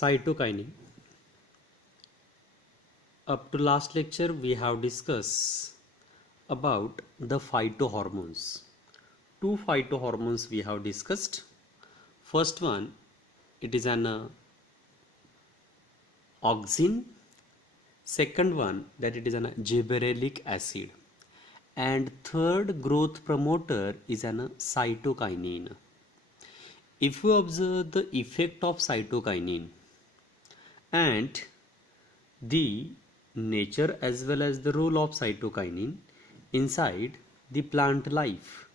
Cytokinin. Up to last lecture we have discussed about the phytohormones. Two phytohormones we have discussed. First one, it is an auxin. Second one, that it is an gibberellic acid. And third growth promoter is an cytokinin. If you observe the effect of cytokinin and the nature as well as the role of cytokinin inside the plant life.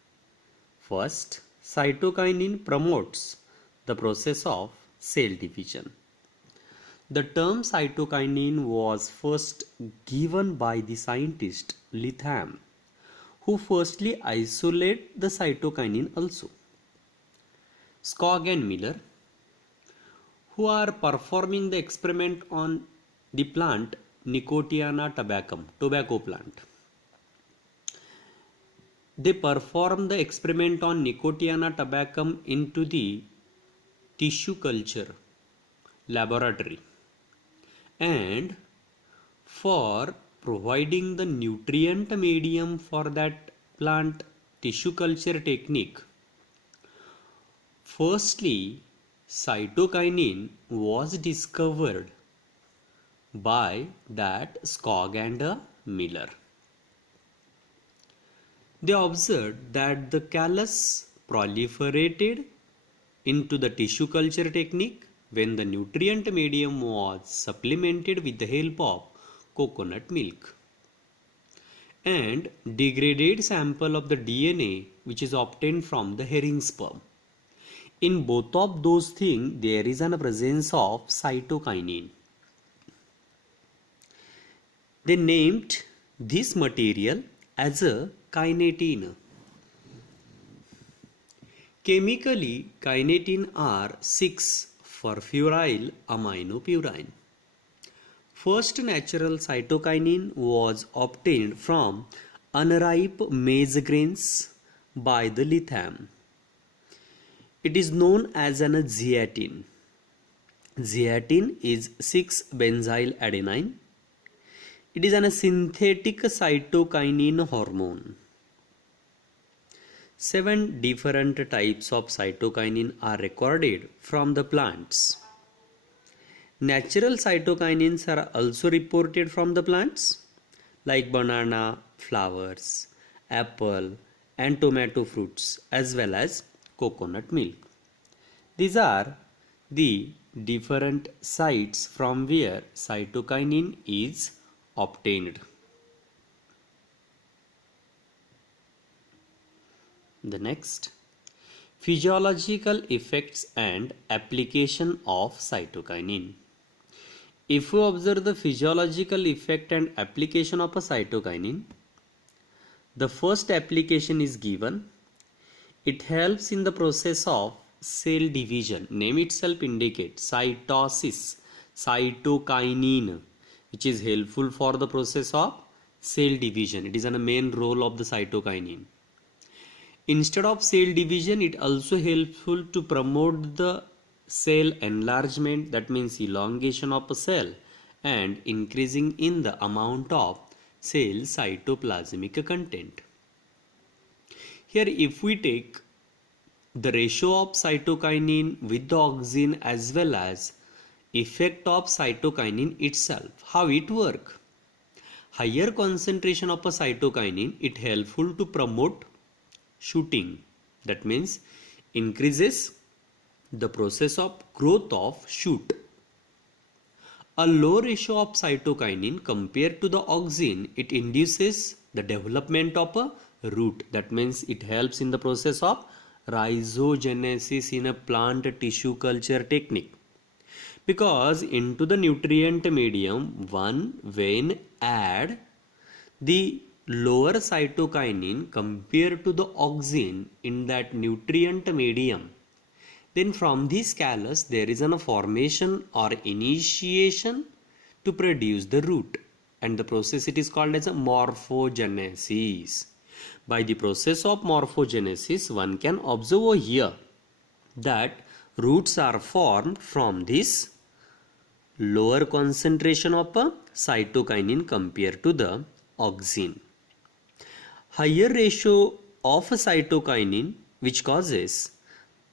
First, cytokinin promotes the process of cell division. The term cytokinin was first given by the scientist Latham, who firstly isolate the cytokinin also. Skog and Miller, who are performing the experiment on the plant Nicotiana tabacum, tobacco plant. They perform the experiment on Nicotiana tabacum into the tissue culture laboratory, and for providing the nutrient medium for that plant tissue culture technique, firstly cytokinin was discovered by that Skog and Miller. They observed that the callus proliferated into the tissue culture technique when the nutrient medium was supplemented with the help of coconut milk, and degraded sample of the DNA which is obtained from the herring sperm. In both of those things there is a presence of cytokinin. They named this material as a kinetin. Chemically, kinetin are 6-furfuryl aminopurine. First natural cytokinin was obtained from unripe maize grains by the Latham. It is known as an zeatin. Zeatin is 6-benzyl adenine. It is a synthetic cytokinin hormone. 7 different types of cytokinin are recorded from the plants. Natural cytokinins are also reported from the plants like banana, flowers, apple and tomato fruits as well as coconut milk. These are the different sites from where cytokinin is obtained. The next, physiological effects and application of cytokinin. If you observe the physiological effect and application of a cytokinin, the first application is given. It helps in the process of cell division. Name itself indicates cytosis, cytokinin, which is helpful for the process of cell division. It is a main role of the cytokinin. Instead of cell division, it also helpful to promote the cell enlargement, that means elongation of a cell and increasing in the amount of cell cytoplasmic content. Here if we take the ratio of cytokinin with the auxin as well as effect of cytokinin itself, how it work? Higher concentration of a cytokinin, it helpful to promote shooting, that means increases the process of growth of shoot. A low ratio of cytokinin compared to the auxin, it induces the development of a root, that means it helps in the process of rhizogenesis in a plant tissue culture technique. Because into the nutrient medium, one when add the lower cytokinin compared to the auxin in that nutrient medium, then from this callus there is a formation or initiation to produce the root, and the process it is called as a morphogenesis. By the process of morphogenesis, one can observe here that roots are formed from this lower concentration of a cytokinin compared to the auxin. Higher ratio of a cytokinin which causes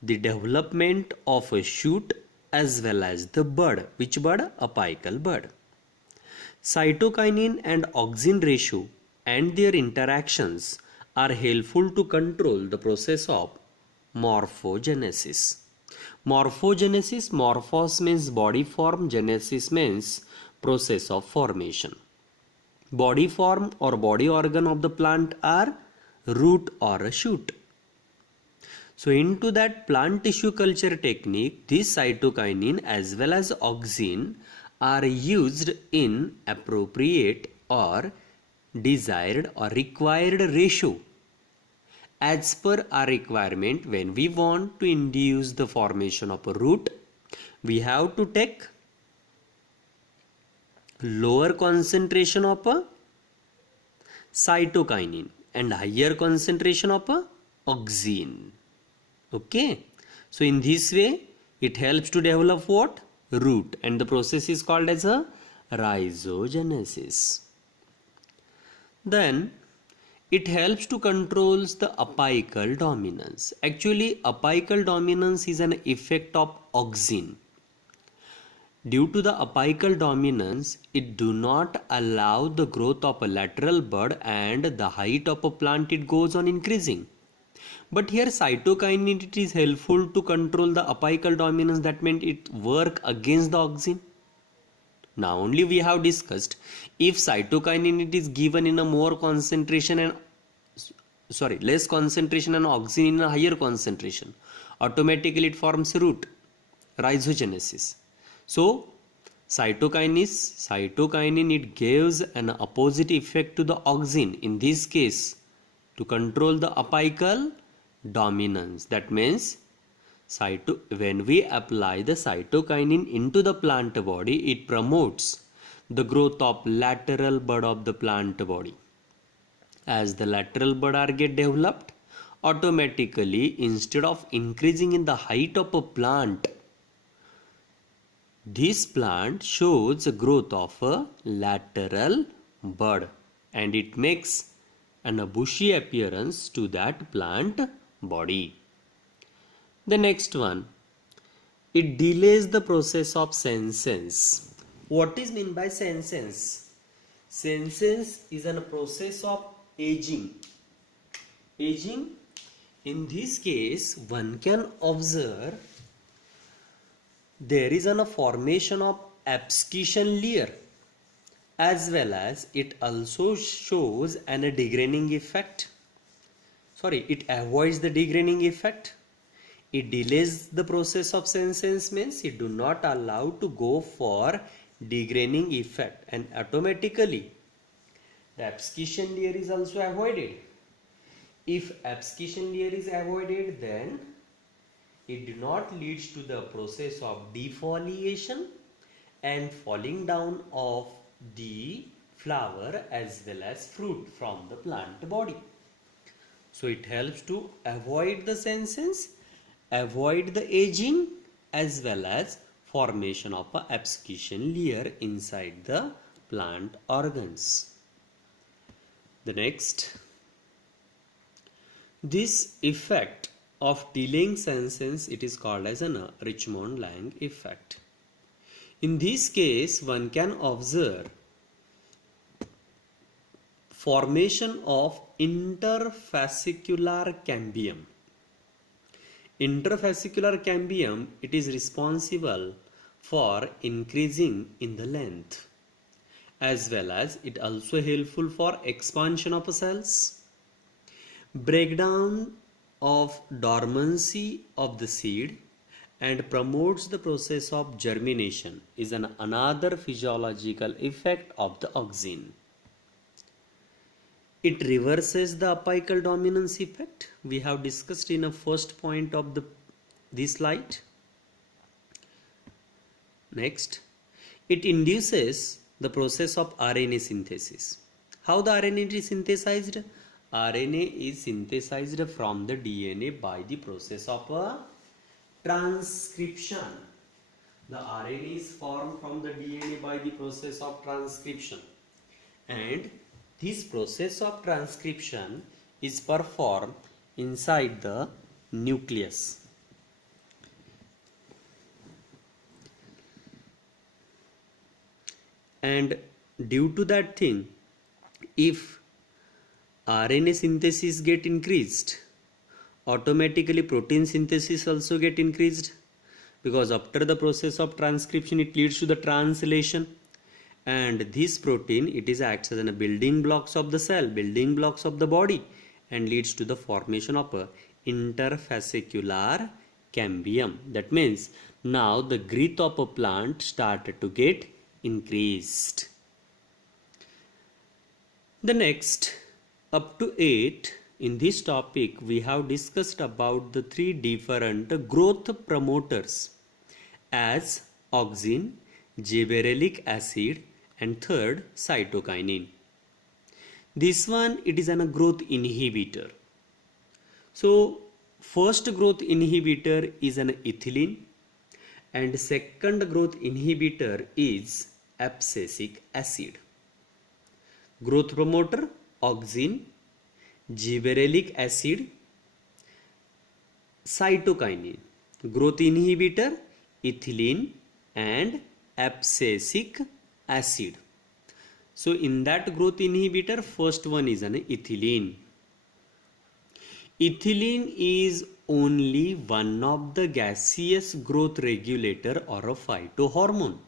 the development of a shoot as well as the bud. Which bud? Apical bud. Cytokinin and auxin ratio and their interactions are helpful to control the process of morphogenesis. Morphogenesis, morphos means body form, genesis means process of formation. Body form or body organ of the plant are root or a shoot. So into that plant tissue culture technique, this cytokinin as well as auxin are used in appropriate or desired or required ratio as per our requirement. When we want to induce the formation of a root, we have to take lower concentration of a cytokinin and higher concentration of a auxin. Okay, so in this way it helps to develop what? Root, and the process is called as a rhizogenesis. Then it helps to controls the apical dominance. Actually, apical dominance is an effect of auxin. Due to the apical dominance, it do not allow the growth of a lateral bud and the height of a plant it goes on increasing. But here cytokinin it is helpful to control the apical dominance, that meant it work against the auxin. Now only we have discussed, if cytokinin it is given in a more concentration and less concentration and auxin in a higher concentration, automatically it forms root, rhizogenesis. So cytokinin it gives an opposite effect to the auxin, in this case to control the apical dominance. That means when we apply the cytokinin into the plant body, it promotes the growth of lateral bud of the plant body. As the lateral bud are get developed, automatically instead of increasing in the height of a plant, this plant shows a growth of a lateral bud and it makes a bushy appearance to that plant body. The next one, it delays the process of senescence. What is meant by senescence? Senescence is a process of aging. Aging, in this case, one can observe there is a formation of abscission layer, as well as it also shows a degrading effect. It avoids the degrading effect. It delays the process of senescence, means it do not allow to go for degrading effect, and automatically the abscission layer is also avoided. If abscission layer is avoided, then it do not leads to the process of defoliation and falling down of the flower as well as fruit from the plant body. So it helps to avoid the senescence, avoid the aging, as well as formation of a abscission layer inside the plant organs. The next, this effect of delaying senescence, it is called as a Richmond-Lang effect. In this case, one can observe formation of interfascicular cambium. Interfascicular cambium, it is responsible for increasing in the length, as well as it also helpful for expansion of cells, breakdown of dormancy of the seed, and promotes the process of germination is another physiological effect of the auxin. It reverses the apical dominance effect we have discussed in a first point of this slide. Next, it induces the process of RNA synthesis. How the RNA is synthesized? RNA is synthesized from the DNA by the process of transcription. The RNA is formed from the DNA by the process of transcription, and this process of transcription is performed inside the nucleus. And due to that thing, if RNA synthesis get increased, automatically protein synthesis also get increased, because after the process of transcription it leads to the translation, and this protein, it is acts as a building blocks of the cell, building blocks of the body, and leads to the formation of a interfascicular cambium. That means now the growth of a plant started to get increased. The next, up to 8, in this topic we have discussed about the 3 different growth promoters as auxin, gibberellic acid, and third, cytokinin. This one, it is a growth inhibitor. So first growth inhibitor is an ethylene, and second growth inhibitor is abscisic acid. Growth promoter auxin, gibberellic acid, cytokinin. Growth inhibitor ethylene and abscisic acid. So in that growth inhibitor, first one is an ethylene. Ethylene is only one of the gaseous growth regulator or a phytohormone.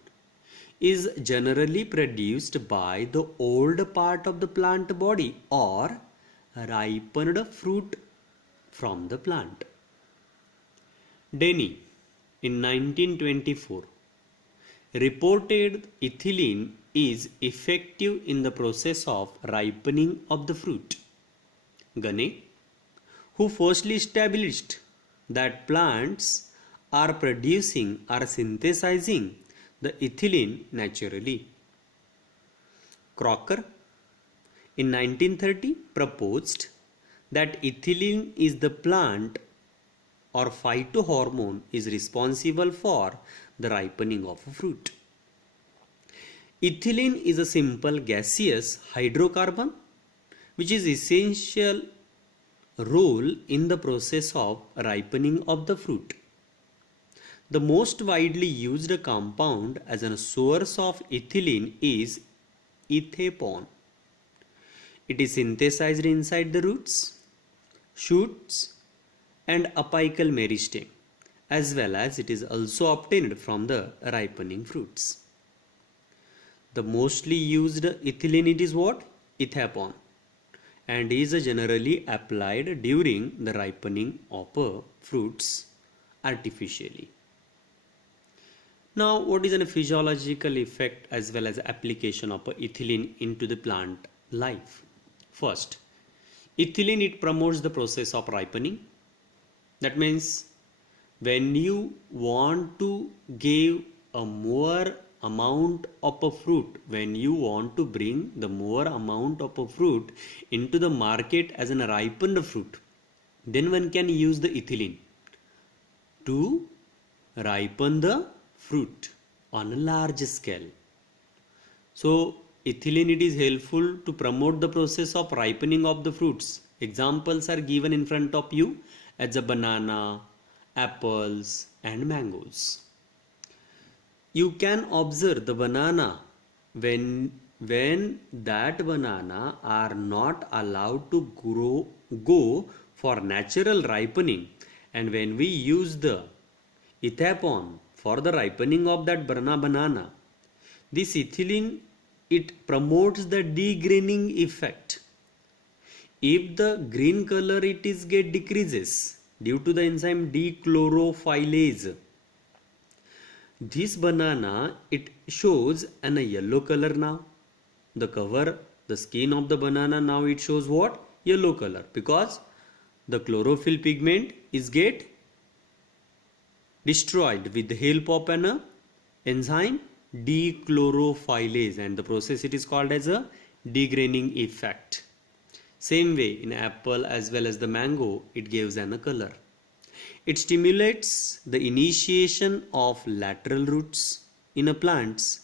Is generally produced by the old part of the plant body or ripened fruit from the plant. Denny in 1924 reported ethylene is effective in the process of ripening of the fruit. Gane, who firstly established that plants are producing or synthesizing the ethylene naturally. Crocker in 1930 proposed that ethylene is the plant or phytohormone is responsible for the ripening of a fruit. Ethylene is a simple gaseous hydrocarbon which is essential role in the process of ripening of the fruit. The most widely used compound as a source of ethylene is ethapone. It is synthesized inside the roots, shoots, and apical meristem, as well as it is also obtained from the ripening fruits. The mostly used ethylene, it is what? Ethapone, and is generally applied during the ripening of fruits artificially. Now, what is a physiological effect as well as application of ethylene into the plant life? First, ethylene, it promotes the process of ripening. That means when you want to give a more amount of a fruit, when you want to bring the more amount of a fruit into the market as a ripened fruit, then one can use the ethylene to ripen the fruit on a large scale. So ethylene, it is helpful to promote the process of ripening of the fruits. Examples are given in front of you as a banana, apples, and mangoes. You can observe the banana when that banana are not allowed to go for natural ripening, and when we use the ethapone for the ripening of that banana, this ethylene, it promotes the degraining effect. If the green color it is get decreases due to the enzyme dechlorophyllase, this banana, it shows a yellow color now. The cover, the skin of the banana, now it shows what? Yellow color, because the chlorophyll pigment is get destroyed with the help of an enzyme dechlorophyllase, and the process, it is called as a degraining effect. Same way in apple as well as the mango, it gives a color. It stimulates the initiation of lateral roots in a plants.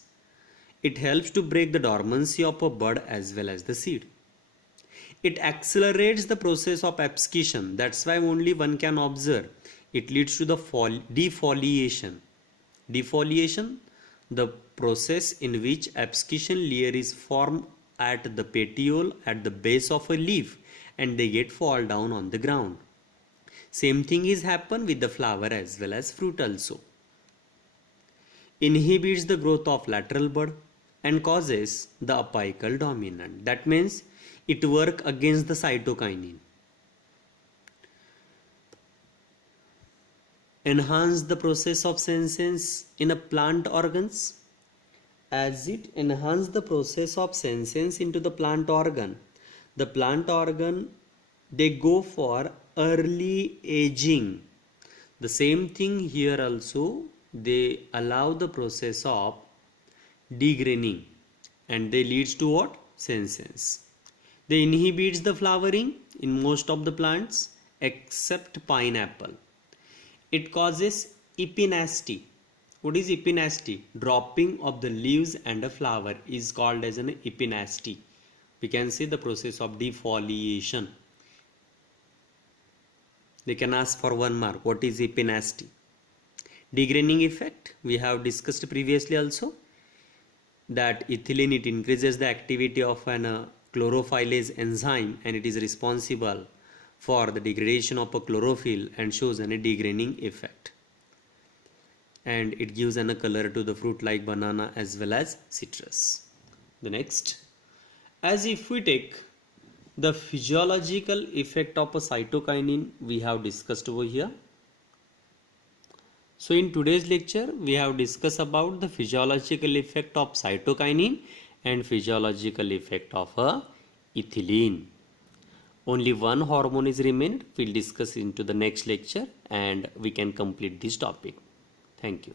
It helps to break the dormancy of a bud as well as the seed. It accelerates the process of abscission. That's why only one can observe. It leads to the defoliation. Defoliation, the process in which abscission layer is formed at the petiole at the base of a leaf and they get fall down on the ground. Same thing is happen with the flower as well as fruit also. Inhibits the growth of lateral bud and causes the apical dominant. That means it work against the cytokinin. Enhance the process of senescence in a plant organs. As it enhance the process of senescence into the plant organ, the plant organ they go for early aging. The same thing here also, they allow the process of degraining and they leads to what? Senescence. They inhibits the flowering in most of the plants except pineapple. It causes epinasty. What is epinasty? Dropping of the leaves and a flower is called as an epinasty. We can see the process of defoliation. They can ask for 1 mark. What is epinasty? Degraining effect, we have discussed previously also that ethylene, it increases the activity of an chlorophyllase enzyme and it is responsible for the degradation of a chlorophyll and shows a degraining effect. And it gives a color to the fruit like banana as well as citrus. The next, as if we take the physiological effect of a cytokinin, we have discussed over here. So in today's lecture, we have discussed about the physiological effect of cytokinin and physiological effect of ethylene. Only one hormone is remained. We'll discuss into the next lecture and we can complete this topic. Thank you.